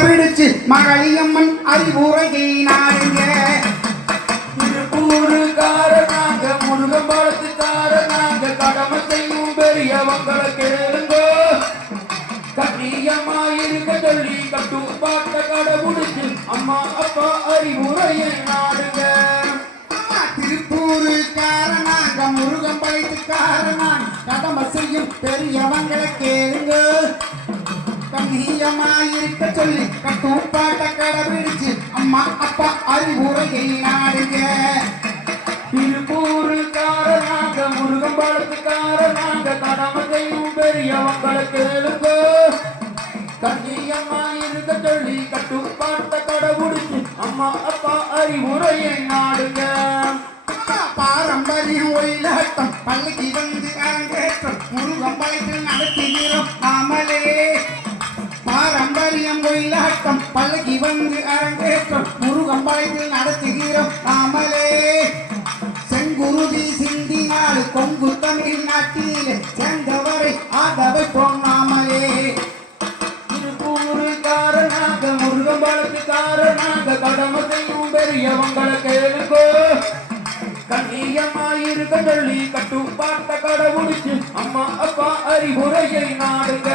கடபிடிச்சு மகளியம்மன் அறிவுரையை நாடுங்க. திருப்பூருக்காரனாங்க முருகம்பாலத்துக்காரனாங்க கடமை செய்யும் பெரியவங்களை கேளுங்கோ. கண்ணியம்மா இருக்க சொல்லி கட்டுப்பாட்ட கடைபிடிச்சு அம்மா அப்பா அறிவுரையை நாடுங்க. திருப்பூருக்காரனாங்க முருகம்பாலத்துக்காரனாங்க கடமை செய்யும் பெரியவங்களை கேளுங்க. கண்ணியமாயிருக்க சொல்லி கட்டுப்பாட்ட கடைபிடிச்சு அம்மா அப்பா அறிவுரையை நாடுங்க. திருப்பூருக்காரனாங்க முருகம்பாலத்துக்காரனாங்க கடமை செய்யும் பெரியவங்களை கேளுங்கோ. கண்ணியம்மா இருக்க சொல்லி கட்டுப்பாட்ட கடைபிடிச்சு அம்மா அப்பா அறிவுரையை நாடுங்க. பாரம்பரியம் ஒயிலாட்டம் பள்ளிக்கு வந்து அரங்கேற்றம் முருகம்பாலத்தில் நடத்துகிறோம் நாமளே. பாரம்பரியம் ஒயிலாட்டம் பள்ளிக்கு வந்து அரங்கேற்றம் முருகம்பாலத்தில் நடத்துகிறோம் நாமளே. செங்குருதி சிந்தி நாடு கொங்கு தமிழ்நாட்டிலே சேர்ந்தவரை ஆதவை போனாமலே. திருப்பூருக்காரனாக முருகம்பாலத்துக்காரனாக கடமை செய்யும் பெரியவங்களை கேளுங்கோ. கண்ணியமாயிருக்க சொல்லி கட்டுப்பாட்ட கடைபிடிச்சு அம்மா அப்பா அறிவுரையை நாடுங்க.